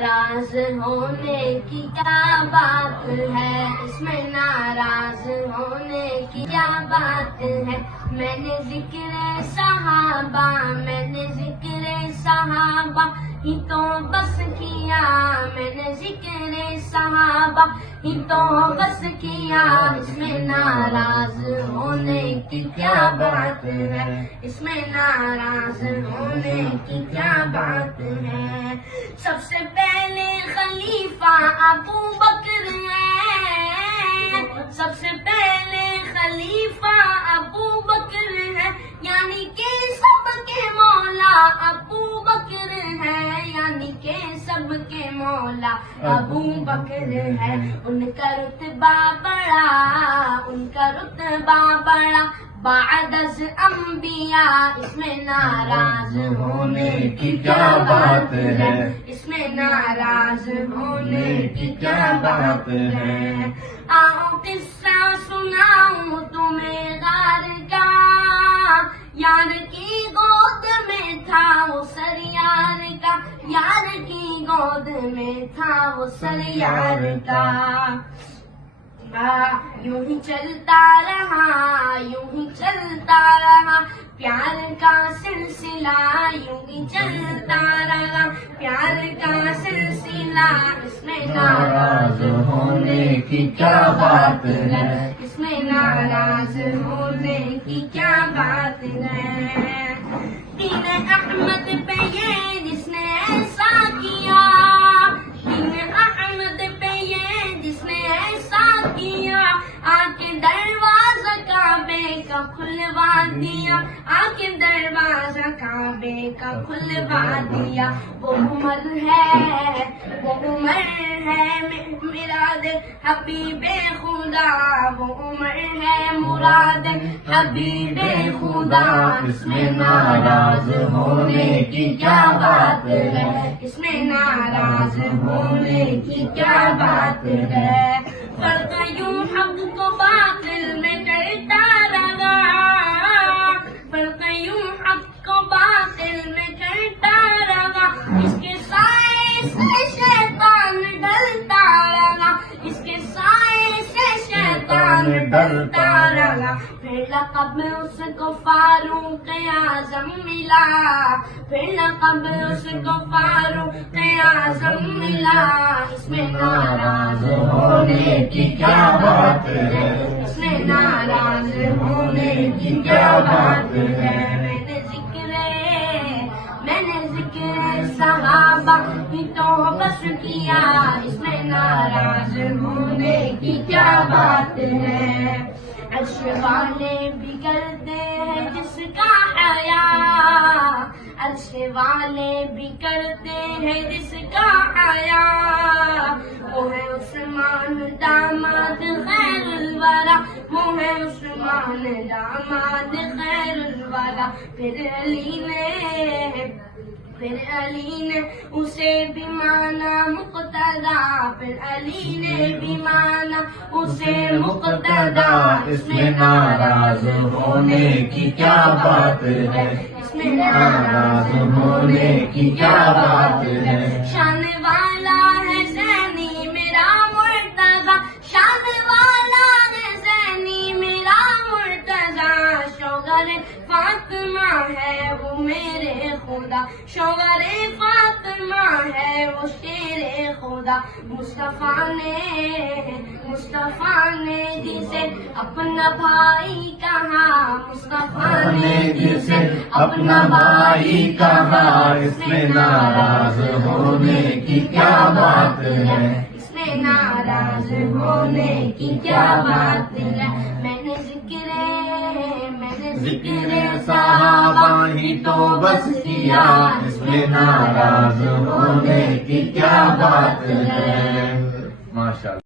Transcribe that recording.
ناراض ہونے کی کیا بات ہے، اس میں ناراض ہونے کی کیا بات ہے۔ میں نے ذکر صحابہ، میں نے ذکر صحابہ ہی تو بس کیا، میں نے ذکر صحابہ ہی تو بس کیا۔ اس میں ناراض ہونے کی کیا بات ہے، اس میں ناراض ہونے کی کیا بات ہے۔ سب سے پہلے خلیفہ ابو بکر ہے، سب سے پہلے خلیفہ ابو بکر ہے، یعنی کہ سب کے مولا ابو بکر ہے، یعنی کہ سب کے مولا ابو بکر ہے۔ ان کا رتبہ بڑا، ان کا رتبہ بڑا بعد از انبیاء۔ اس میں ناراض ہونے کی کیا بات ہے، اس میں ناراض ہونے کی کیا بات ہے۔ آؤ قصہ سناؤں تمہیں غار کا، یار کی گود میں تھا وہ سر یار کا، یار کی گود میں تھا وہ سر یار کا۔ یوں ہی چلتا رہا، یوں ہی چلتا رہا پیار کا سلسلہ، یوں ہی چلتا رہا پیار کا سلسلہ۔ اس میں ناراض ہونے کی کیا بات ہے، اس میں ناراض ہونے کی کیا بات ہے۔ دین احمد پہ یہ جس نے ایسا کیا، دین احمد پہ یہ جس نے ایسا کیا، آ کے دروازہ کعبے کا کھلوا دیا، آ کے دروازہ کعبے کا کھلوا دیا۔ وہ عمر ہے، وہ عمر ہے مراد حبیب خدا، وہ عمر ہے مراد حبیب خدا۔ اس میں ناراض ہونے کی کیا بات ہے، اس میں ناراض ہونے کی کیا بات ہے۔ فرق یوں حق کو باطل میں کرتا رہا، فرق یوں حق کو باطل میں کرتا رہا، اس کے سائے سے شیطان ڈرتا رہا، اس کے سائے سے شیطان ڈرتا رہا۔ پھر لقب اس کو فاروق اعظم ملا، پھر لقب اس کو فاروق اعظم ملا۔ اس میں ناراض ہونے کی کیا بات ہے، اس میں ناراض ہونے کی کیا بات ہے۔ میں نے ذکر صحابہ ہی تو بس کیا، اس میں ناراض ہونے کی کیا بات ہے۔ عرش والے بھی کرتے ہیں جس کا حیا، عرش والے بھی کرتے ہیں جس کا حیا، وہ ہے عثمان داماد خیر الورا، وہ ہے عثمان داماد خیر الورا۔ پھر علی نے اسے بھی مانا مقتدا، پھر علی نے بھی مانا اسے مقتدا۔ اس میں ناراض ہونے کی کیا بات ہے، اس میں ناراض ہونے کی کیا بات ہے۔ شان والا ہے زینی میرا مرتضی، شان والا ہے زینی میرا مرتضی۔ شوہر فاطمہ ہے وہ میرے خدا، شوہر فاطمہ ہے وہ شیر خدا۔ مصطفیٰ نے جسے اپنا بھائی کہا، مصطفیٰ نے جسے اپنا بھائی کہا۔ اس میں ناراض ہونے کی کیا بات ہے، اس میں ناراض ہونے کی کیا بات ہے۔ میں نے ذکر صحابہ ہی تو بس کیا، اس میں ناراض ہونے کی کیا بات ہے۔ ماشاءاللہ۔